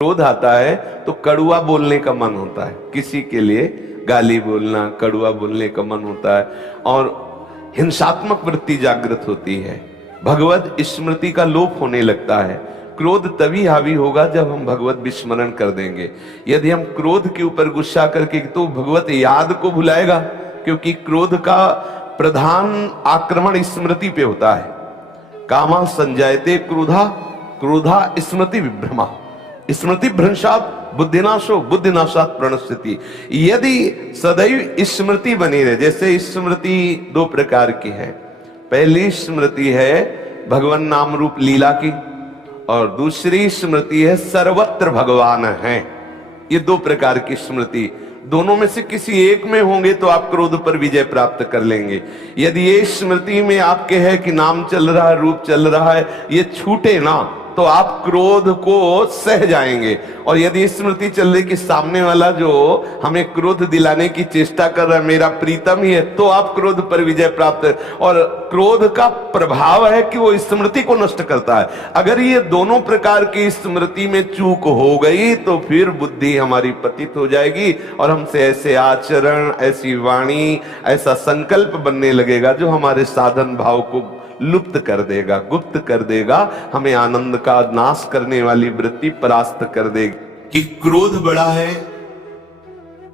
क्रोध आता है तो कड़ुआ बोलने का मन होता है, किसी के लिए गाली बोलना, कड़ुआ बोलने का मन होता है और हिंसात्मक वृत्ति जागृत होती है। भगवत स्मृति का लोप होने लगता है। क्रोध तभी हावी होगा जब हम भगवत विस्मरण कर देंगे। यदि हम क्रोध के ऊपर गुस्सा करके तो भगवत याद को भुलाएगा, क्योंकि क्रोध का प्रधान आक्रमण स्मृति पे होता है। कामा संजायते क्रोधा, क्रोधा स्मृति विभ्रमा, स्मृति भ्रंशात बुद्धिनाशो, बुद्धिनाशात प्रणश्यति। यदि सदैव स्मृति बनी रहे, जैसे स्मृति दो प्रकार की है। पहली स्मृति है भगवान नाम रूप लीला की और दूसरी स्मृति है सर्वत्र भगवान है। ये दो प्रकार की स्मृति, दोनों में से किसी एक में होंगे तो आप क्रोध पर विजय प्राप्त कर लेंगे। यदि ये स्मृति में आपके है कि नाम चल रहा है, रूप चल रहा है, ये छूटे ना तो आप क्रोध को सह जाएंगे। और यदि स्मृति चल रही कि सामने वाला जो हमें क्रोध दिलाने की चेष्टा कर रहा है मेरा प्रीतम ही है, तो आप क्रोध पर विजय प्राप्त। और क्रोध का प्रभाव है कि वो स्मृति को नष्ट करता है। अगर ये दोनों प्रकार की स्मृति में चूक हो गई तो फिर बुद्धि हमारी पतित हो जाएगी और हमसे ऐसे आचरण, ऐसी वाणी, ऐसा संकल्प बनने लगेगा जो हमारे साधन भाव को लुप्त कर देगा, गुप्त कर देगा, हमें आनंद का नाश करने वाली वृत्ति परास्त कर देगी। कि क्रोध बड़ा है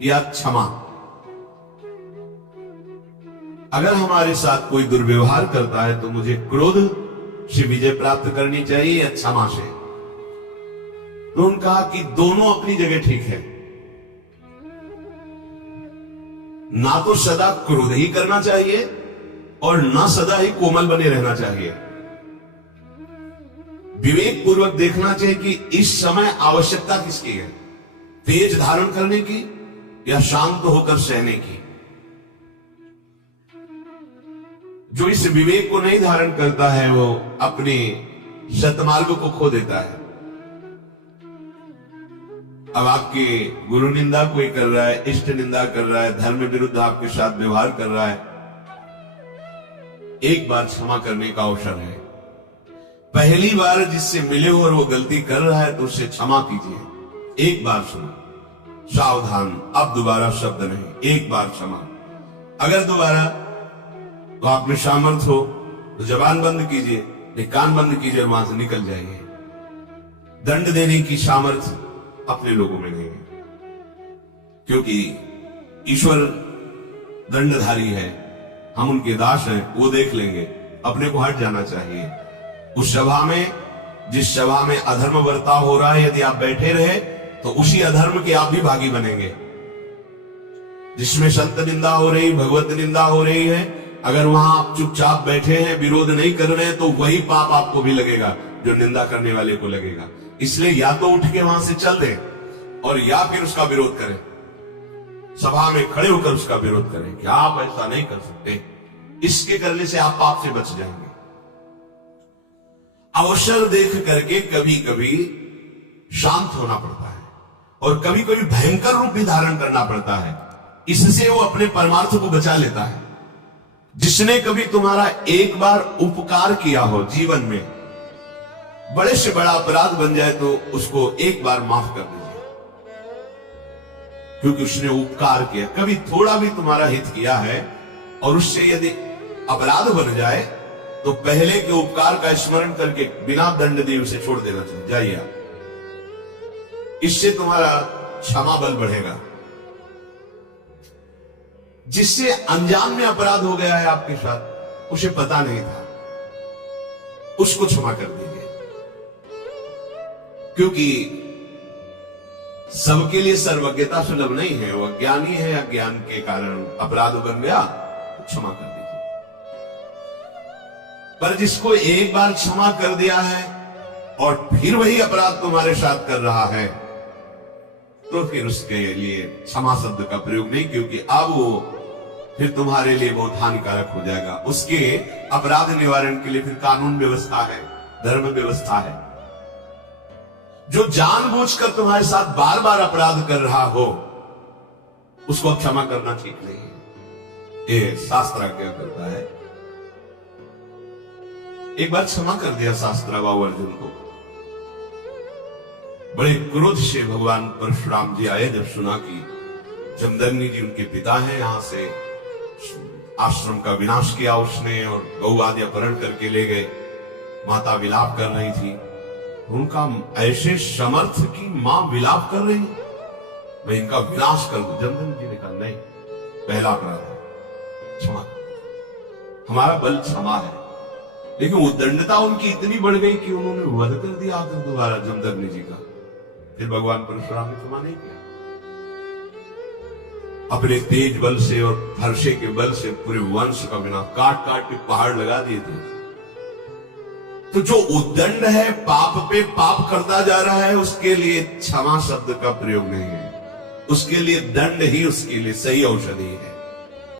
या क्षमा। अगर हमारे साथ कोई दुर्व्यवहार करता है तो मुझे क्रोध से विजय प्राप्त करनी चाहिए या क्षमा से। तो उन्होंने कहा कि दोनों अपनी जगह ठीक है। ना तो सदा क्रोध ही करना चाहिए और ना सदा ही कोमल बने रहना चाहिए। विवेक पूर्वक देखना चाहिए कि इस समय आवश्यकता किसकी है, तेज धारण करने की या शांत होकर सहने की। जो इस विवेक को नहीं धारण करता है वो अपने सतमार्ग को खो देता है। अब आपके गुरु निंदा कोई कर रहा है, इष्ट निंदा कर रहा है, धर्म विरुद्ध आपके साथ व्यवहार कर रहा है, एक बार क्षमा करने का अवसर है। पहली बार जिससे मिले हो और वो गलती कर रहा है तो उससे क्षमा कीजिए। एक बार सुनो, सावधान, अब दोबारा शब्द नहीं, एक बार क्षमा। अगर दोबारा तो आप में सामर्थ्य हो तो जबान बंद कीजिए, कान बंद कीजिए और वहां से निकल जाइए। दंड देने की सामर्थ्य अपने लोगों में नहीं है, क्योंकि ईश्वर दंडधारी है, हम उनके दास हैं, वो देख लेंगे। अपने को हट जाना चाहिए। उस सभा में, जिस सभा में अधर्म बर्ताव हो रहा है, यदि आप बैठे रहे तो उसी अधर्म के आप भी भागी बनेंगे। जिसमें संत निंदा हो रही, भगवत निंदा हो रही है, अगर वहां आप चुपचाप बैठे हैं, विरोध नहीं कर रहे हैं, तो वही पाप आपको भी लगेगा जो निंदा करने वाले को लगेगा। इसलिए या तो उठ के वहां से चल दें और या फिर उसका विरोध करें, सभा में खड़े होकर उसका विरोध करें कि आप ऐसा नहीं कर सकते। इसके करने से आप पाप से बच जाएंगे। अवसर देख करके कभी कभी शांत होना पड़ता है और कभी कभी भयंकर रूप भी धारण करना पड़ता है। इससे वो अपने परमार्थ को बचा लेता है। जिसने कभी तुम्हारा एक बार उपकार किया हो जीवन में, बड़े से बड़ा अपराध बन जाए तो उसको एक बार माफ कर दीजिए, क्योंकि उसने उपकार किया। कभी थोड़ा भी तुम्हारा हित किया है और उससे यदि अपराध बन जाए तो पहले के उपकार का स्मरण करके बिना दंड दिए उसे छोड़ देना चाहिए। जाइए आप, इससे तुम्हारा क्षमा बल बढ़ेगा। जिससे अनजान में अपराध हो गया है आपके साथ, उसे पता नहीं था, उसको क्षमा कर दीजिए। क्योंकि सबके लिए सर्वज्ञता सुलभ नहीं है। वो अज्ञानी है, अज्ञान के कारण अपराध बन गया तो क्षमा कर दीजिए। पर जिसको एक बार क्षमा कर दिया है और फिर वही अपराध तुम्हारे साथ कर रहा है, तो फिर उसके लिए क्षमा शब्द का प्रयोग नहीं, क्योंकि अब वो फिर तुम्हारे लिए बहुत हानिकारक हो जाएगा। उसके अपराध निवारण के लिए फिर कानून व्यवस्था है, धर्म व्यवस्था है। जो जानबूझकर तुम्हारे साथ बार बार अपराध कर रहा हो, उसको क्षमा करना ठीक नहीं है। ये शास्त्र क्या करता है। एक बार क्षमा कर दिया शास्त्र बाबू अर्जुन को, बड़े क्रोध से भगवान परशुराम जी आए, जब सुना कि जमदग्नि जी उनके पिता हैं, यहां से आश्रम का विनाश किया उसने और गौ आदि अपहरण करके ले गए। माता विलाप कर रही थी, उनका ऐसे समर्थ की मां विलाप कर रही, मैं इनका विनाश कर दूं। जमदग्नि जी ने कहा नहीं, पहला अपराध क्षमा, हमारा बल क्षमा है। लेकिन उद्दंडता उनकी इतनी बढ़ गई कि उन्होंने वध कर दिया आकर दोबारा जमदग्नि जी का। फिर भगवान परशुराम ने क्षमा नहीं किया, अपने तेज बल से और हर्षे के बल से पूरे वंश का विनाश, काट काट के पहाड़ लगा दिए थे। तो जो उद्दंड है, पाप पे पाप करता जा रहा है, उसके लिए क्षमा शब्द का प्रयोग नहीं है, उसके लिए दंड ही उसके लिए सही औषधि है।